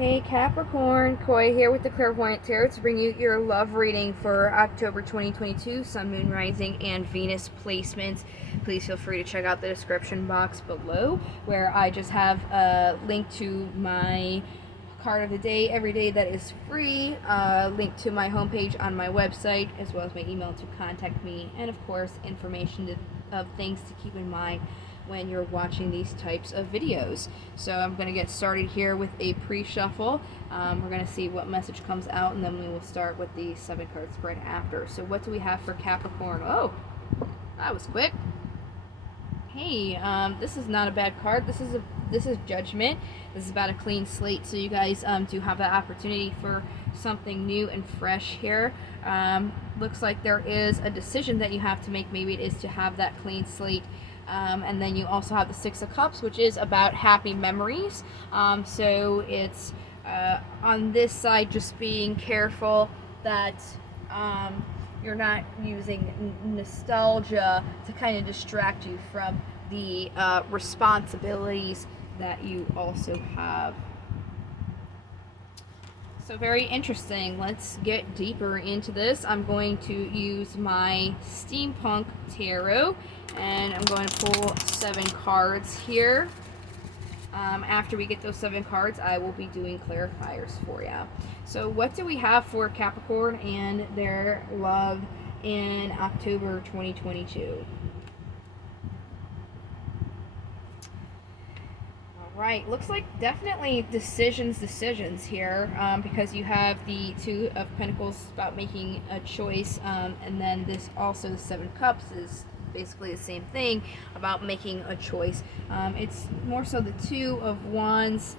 Hey Capricorn, Koi here with the Clairvoyant Tarot to bring you your love reading for October 2022, Sun, Moon, Rising, and Venus placements. Please feel free to check out the description box below where I just have a link to my card of the day every day that is free, link to my homepage on my website, as well as my email to contact me, and of course information of things to keep in mind when you're watching these types of videos. So I'm going to get started here with a pre-shuffle. We're going to see what message comes out, and then we will start with the 7-card spread after. So what do we have for Capricorn? Oh, that was quick. Hey, this is not a bad card. This is Judgment. This is about a clean slate, so you guys do have the opportunity for something new and fresh here. Looks like there is a decision that you have to make. Maybe it is to have that clean slate. And then you also have the 6 of Cups, which is about happy memories. So it's on this side, just being careful that you're not using nostalgia to kind of distract you from the responsibilities that you also have. So very interesting. Let's get deeper into this. I'm going to use my Steampunk Tarot, and I'm going to pull 7 cards here. After we get those 7 cards, I will be doing clarifiers for you. So what do we have for Capricorn and their love in October 2022? Right, looks like definitely decisions here, because you have the 2 of Pentacles about making a choice, and then this also, the 7 of Cups, is basically the same thing about making a choice. It's more so the 2 of Wands.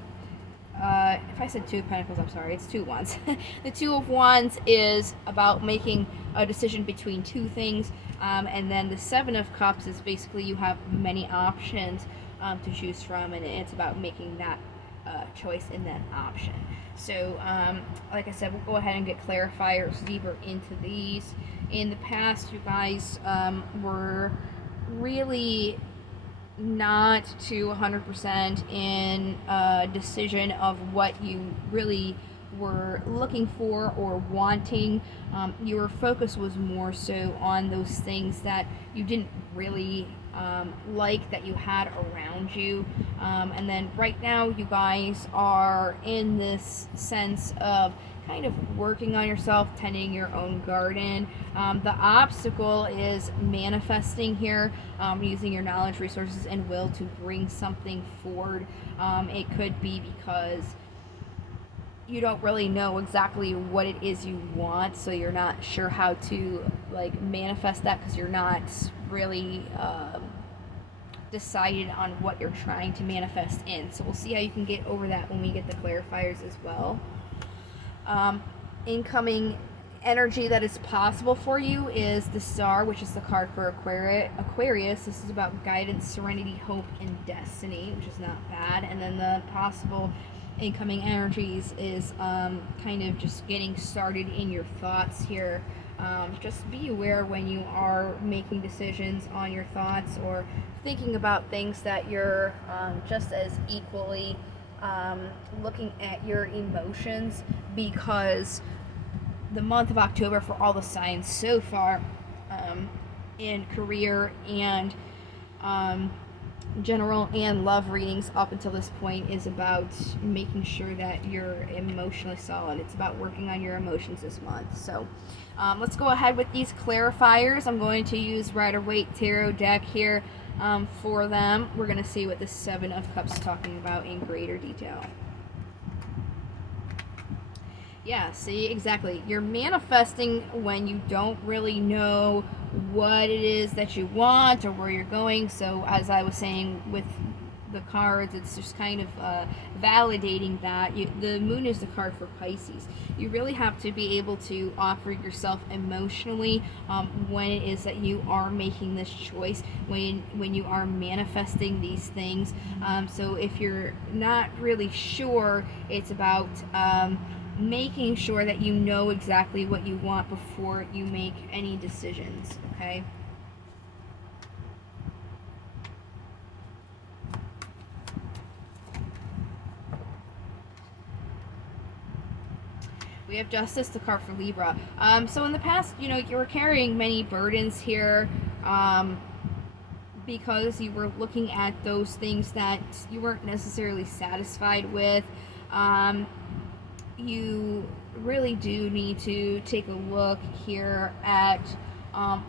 If I said 2 of Pentacles, I'm sorry, it's 2 Wands. The 2 of Wands is about making a decision between 2 things, and then the 7 of Cups is basically you have many options to choose from, and it's about making that choice in that option. So like I said, we'll go ahead and get clarifiers deeper into these. In the past, you guys were really not to 100% in a decision of what you really were looking for or wanting. Your focus was more so on those things that you didn't really like, that you had around you, and then right now you guys are in this sense of kind of working on yourself, tending your own garden. The obstacle is manifesting here, using your knowledge, resources, and will to bring something forward. It could be because you don't really know exactly what it is you want, so you're not sure how to like manifest that because you're not really decided on what you're trying to manifest in. So we'll see how you can get over that when we get the clarifiers as well. Incoming energy that is possible for you is the Star, which is the card for Aquarius. This is about guidance, serenity, hope, and destiny, which is not bad. And then the possible incoming energies is kind of just getting started in your thoughts here. Just be aware when you are making decisions on your thoughts or thinking about things that you're just as equally looking at your emotions, because the month of October for all the signs so far, in career and general and love readings up until this point, is about making sure that you're emotionally solid. It's about working on your emotions this month. So let's go ahead with these clarifiers. I'm going to use Rider-Waite Tarot deck here for them. We're going to see what the 7 of Cups is talking about in greater detail. Yeah, see, exactly. You're manifesting when you don't really know what it is that you want or where you're going. So as I was saying with the cards, it's just kind of validating that. The moon is the card for Pisces. You really have to be able to offer yourself emotionally when it is that you are making this choice, when you are manifesting these things. So if you're not really sure, it's about making sure that you know exactly what you want before you make any decisions, okay? We have Justice, the card for Libra. So in the past, you know, you were carrying many burdens here, because you were looking at those things that you weren't necessarily satisfied with. You really do need to take a look here at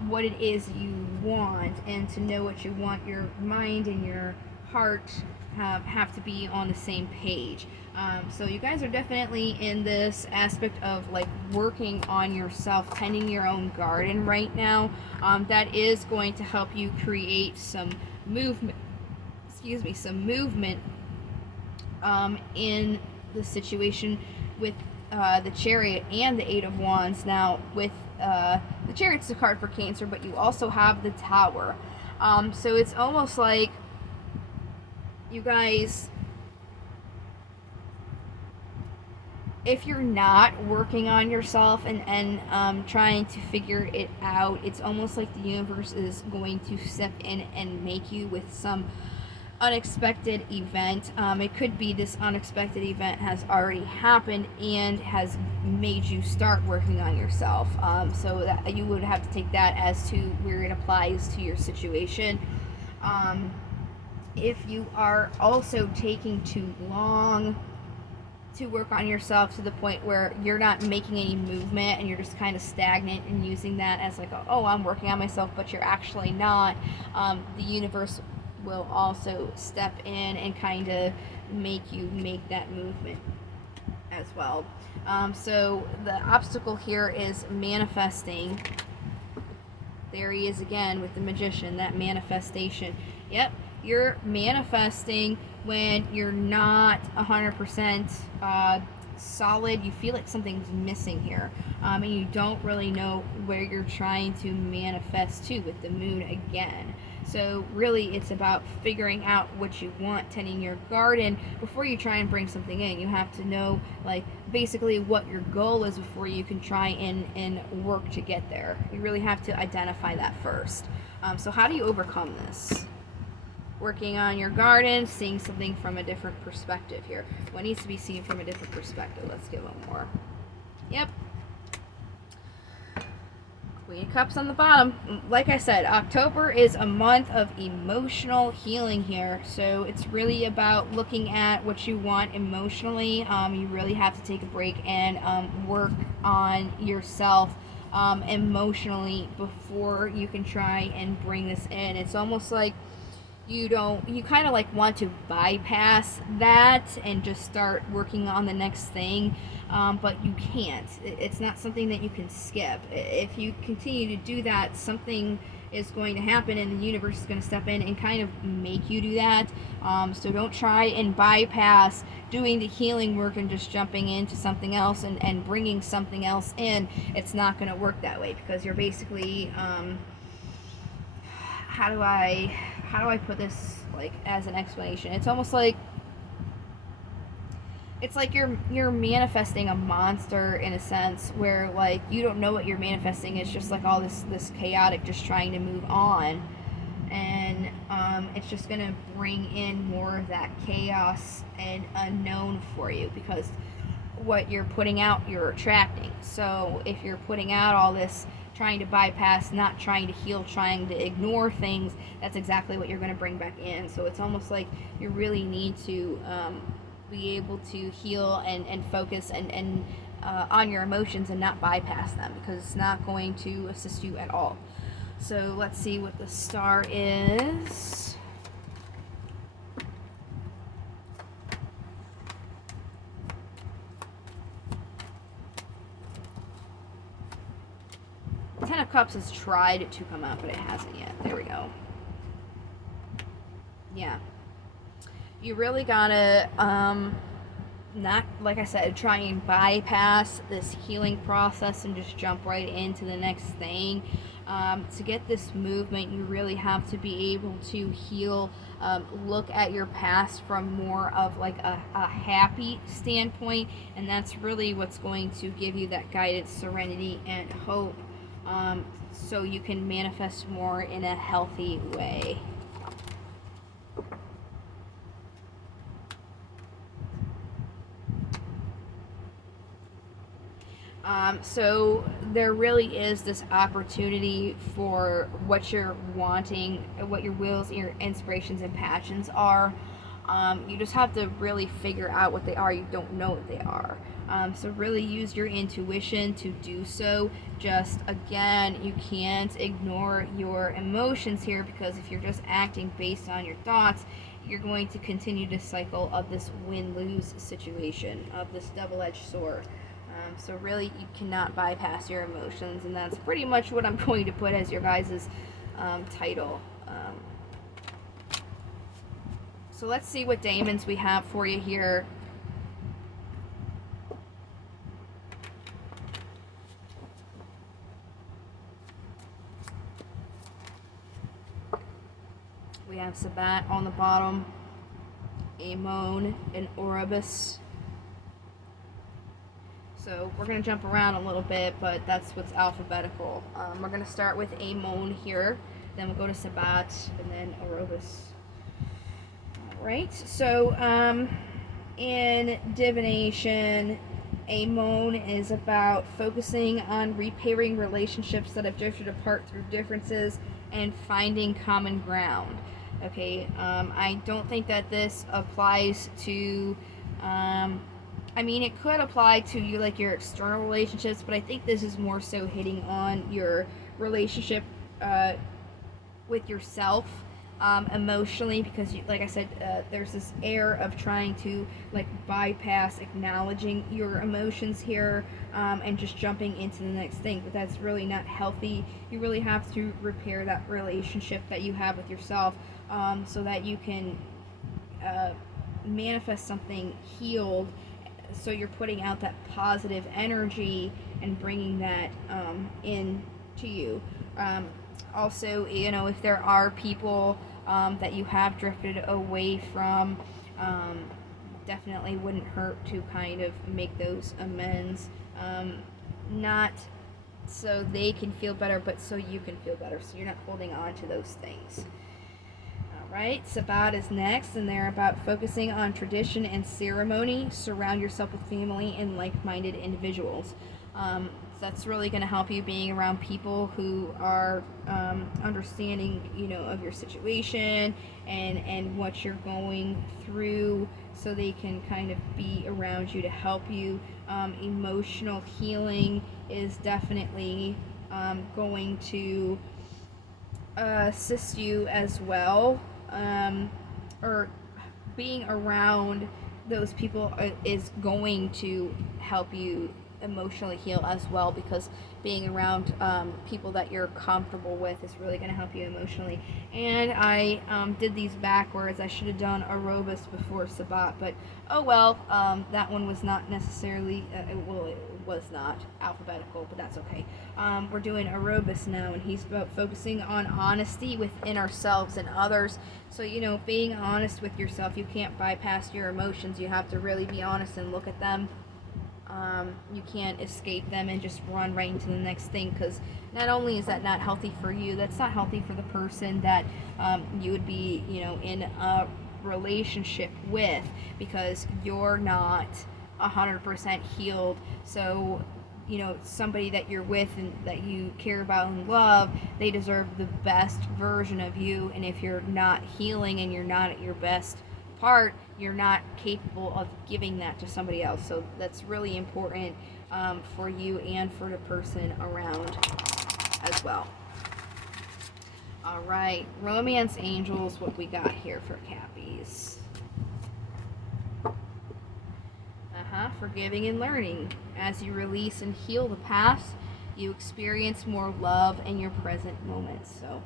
what it is you want, and to know what you want, your mind and your heart have to be on the same page. So you guys are definitely in this aspect of like working on yourself, tending your own garden right now. That is going to help you create some movement, some movement in the situation with the Chariot and the Eight of Wands. Now with the Chariot's a card for Cancer, but you also have the Tower. So it's almost like you guys, if you're not working on yourself and trying to figure it out, it's almost like the universe is going to step in and make you with some unexpected event. It could be this unexpected event has already happened and has made you start working on yourself. So that you would have to take that as to where it applies to your situation. If you are also taking too long to work on yourself to the point where you're not making any movement and you're just kind of stagnant and using that as like, oh, I'm working on myself, but you're actually not, the universe will also step in and kind of make you make that movement as well. So the obstacle here is manifesting. There he is again with the Magician, that manifestation. Yep, you're manifesting when you're not 100% solid. You feel like something's missing here, and you don't really know where you're trying to manifest to with the Moon again. So really it's about figuring out what you want, tending your garden before you try and bring something in. You have to know like basically what your goal is before you can try and work to get there. You really have to identify that first. So how do you overcome this? Working on your garden, seeing something from a different perspective here. What needs to be seen from a different perspective? Let's give them more. Yep. Queen of Cups on the bottom. Like I said, October is a month of emotional healing here. So it's really about looking at what you want emotionally. You really have to take a break and work on yourself emotionally before you can try and bring this in. It's almost like you kind of like want to bypass that and just start working on the next thing, but you can't. It's not something that you can skip. If you continue to do that, something is going to happen and the universe is going to step in and kind of make you do that. So don't try and bypass doing the healing work and just jumping into something else and bringing something else in. It's not going to work that way, because you're basically how do I put this like as an explanation? It's almost like you're manifesting a monster in a sense, where like you don't know what you're manifesting. It's just like all this chaotic just trying to move on, and it's just gonna bring in more of that chaos and unknown for you, because what you're putting out you're attracting. So if you're putting out all this trying to bypass, not trying to heal, trying to ignore things, that's exactly what you're going to bring back in. So it's almost like you really need to be able to heal and focus and on your emotions and not bypass them, because it's not going to assist you at all. So let's see what the star is. Ten of Cups has tried to come out, but it hasn't yet. There we go. Yeah. You really gotta, not, like I said, try and bypass this healing process and just jump right into the next thing. To get this movement, you really have to be able to heal, look at your past from more of like a happy standpoint, and that's really what's going to give you that guidance, serenity, and hope. So you can manifest more in a healthy way. So there really is this opportunity for what you're wanting, what your wills, your inspirations, and passions are. You just have to really figure out what they are. You don't know what they are. So really use your intuition to do so. Just again, you can't ignore your emotions here, because if you're just acting based on your thoughts, you're going to continue this cycle of this win-lose situation, of this double-edged sword. So really, you cannot bypass your emotions, and that's pretty much what I'm going to put as your guys' title. So let's see what daemons we have for you here. We have Sabbat on the bottom, Amon, and Oribus. So we're going to jump around a little bit, but that's what's alphabetical. We're going to start with Amon here, then we'll go to Sabbat, and then Oribus. Alright, so in divination, Amon is about focusing on repairing relationships that have drifted apart through differences and finding common ground. Okay, I don't think that this applies to, I mean, it could apply to you, like your external relationships, but I think this is more so hitting on your relationship with yourself emotionally, because like I said, there's this air of trying to like bypass acknowledging your emotions here, and just jumping into the next thing, but that's really not healthy. You really have to repair that relationship that you have with yourself, so that you can manifest something healed. So you're putting out that positive energy and bringing that in to you. Also, you know, if there are people that you have drifted away from, definitely wouldn't hurt to kind of make those amends. Not so they can feel better, but so you can feel better, so you're not holding on to those things. Right, Sabbat is next, and they're about focusing on tradition and ceremony. Surround yourself with family and like-minded individuals. That's really going to help you being around people who are understanding, you know, of your situation and what you're going through, so they can kind of be around you to help you. Emotional healing is definitely going to assist you as well. Or being around those people is going to help you emotionally heal as well, because being around people that you're comfortable with is really going to help you emotionally. And I did these backwards. I should have done Orobus before Sabbat, but oh well. That one was not necessarily it was not alphabetical, but that's okay. We're doing Orobus now, and he's about focusing on honesty within ourselves and others. So, you know, being honest with yourself, you can't bypass your emotions. You have to really be honest and look at them. You can't escape them and just run right into the next thing, because not only is that not healthy for you, that's not healthy for the person that you would be, you know, in a relationship with, because you're not 100% healed. So, you know, somebody that you're with and that you care about and love, they deserve the best version of you, and if you're not healing and you're not at your best part, you're not capable of giving that to somebody else. So that's really important for you and for the person around as well. All right, romance angels, what we got here for Cappies? Forgiving and learning. As you release and heal the past, you experience more love in your present moments. So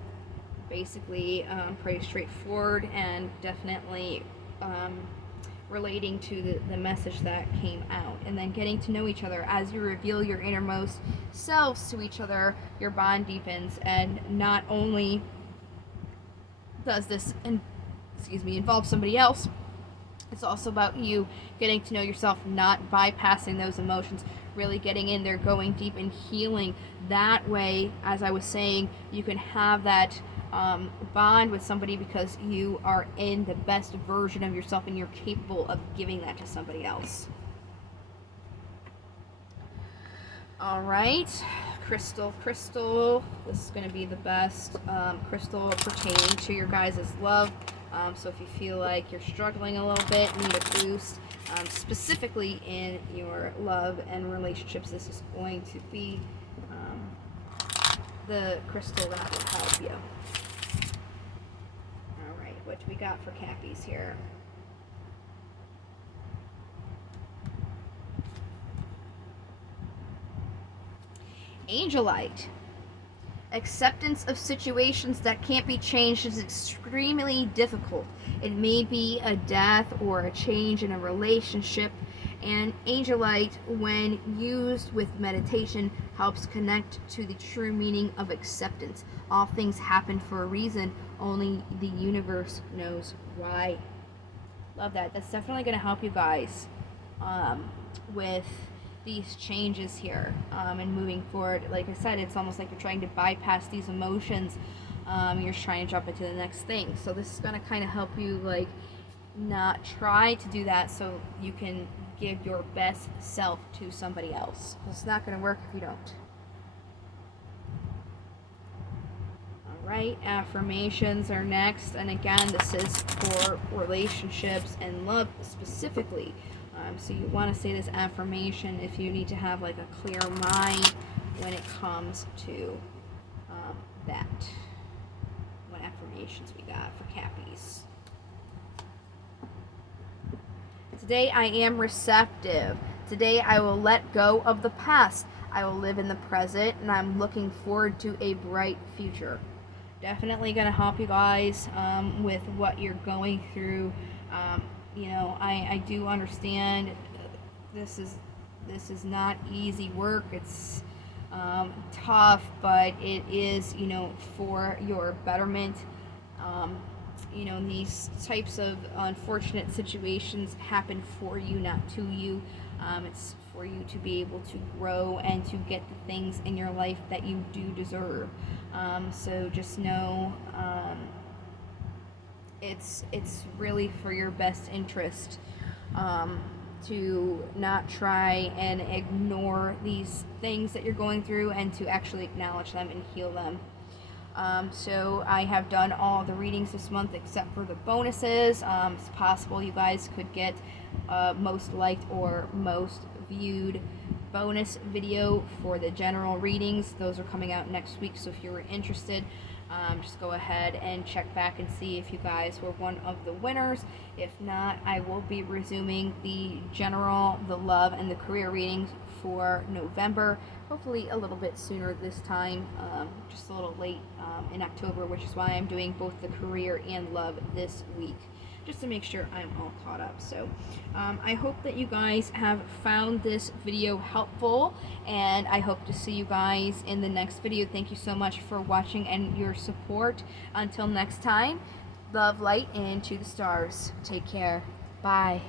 basically pretty straightforward, and definitely relating to the message that came out. And then getting to know each other. As you reveal your innermost selves to each other, your bond deepens. And not only does this involve somebody else, it's also about you getting to know yourself, not bypassing those emotions, really getting in there, going deep and healing. That way, as I was saying, you can have that bond with somebody because you are in the best version of yourself and you're capable of giving that to somebody else. All right, crystal. This is going to be the best crystal pertaining to your guys' love. So if you feel like you're struggling a little bit, need a boost, specifically in your love and relationships, this is going to be the crystal that will help you. All right, what do we got for Cappies here? Angelite. Acceptance of situations that can't be changed is extremely difficult. It may be a death or a change in a relationship, and Angelite, when used with meditation, helps connect to the true meaning of acceptance. All things happen for a reason, only the universe knows why. Love that. That's definitely going to help you guys with these changes here and moving forward. Like I said, it's almost like you're trying to bypass these emotions. You're trying to jump into the next thing. So this is going to kind of help you like not try to do that, so you can give your best self to somebody else. It's not going to work if you don't. All right, affirmations are next, and again, this is for relationships and love specifically. So you want to say this affirmation if you need to have like a clear mind when it comes to that. What affirmations we got for Cappies? Today I am receptive. Today I will let go of the past. I will live in the present, and I'm looking forward to a bright future. Definitely going to help you guys with what you're going through. You know, I do understand this is not easy work. It's tough, but it is, you know, for your betterment. You know, these types of unfortunate situations happen for you, not to you. It's for you to be able to grow and to get the things in your life that you do deserve. So just know it's really for your best interest to not try and ignore these things that you're going through, and to actually acknowledge them and heal them. So I have done all the readings this month except for the bonuses. It's possible you guys could get most liked or most viewed bonus video for the general readings. Those are coming out next week, so if you were interested, just go ahead and check back and see if you guys were one of the winners. If not, I will be resuming the general, the love, and the career readings for November. Hopefully a little bit sooner this time, just a little late in October, which is why I'm doing both the career and love this week, just to make sure I'm all caught up. So I hope that you guys have found this video helpful, and I hope to see you guys in the next video. Thank you so much for watching and your support. Until next time, love, light, and to the stars. Take care. Bye.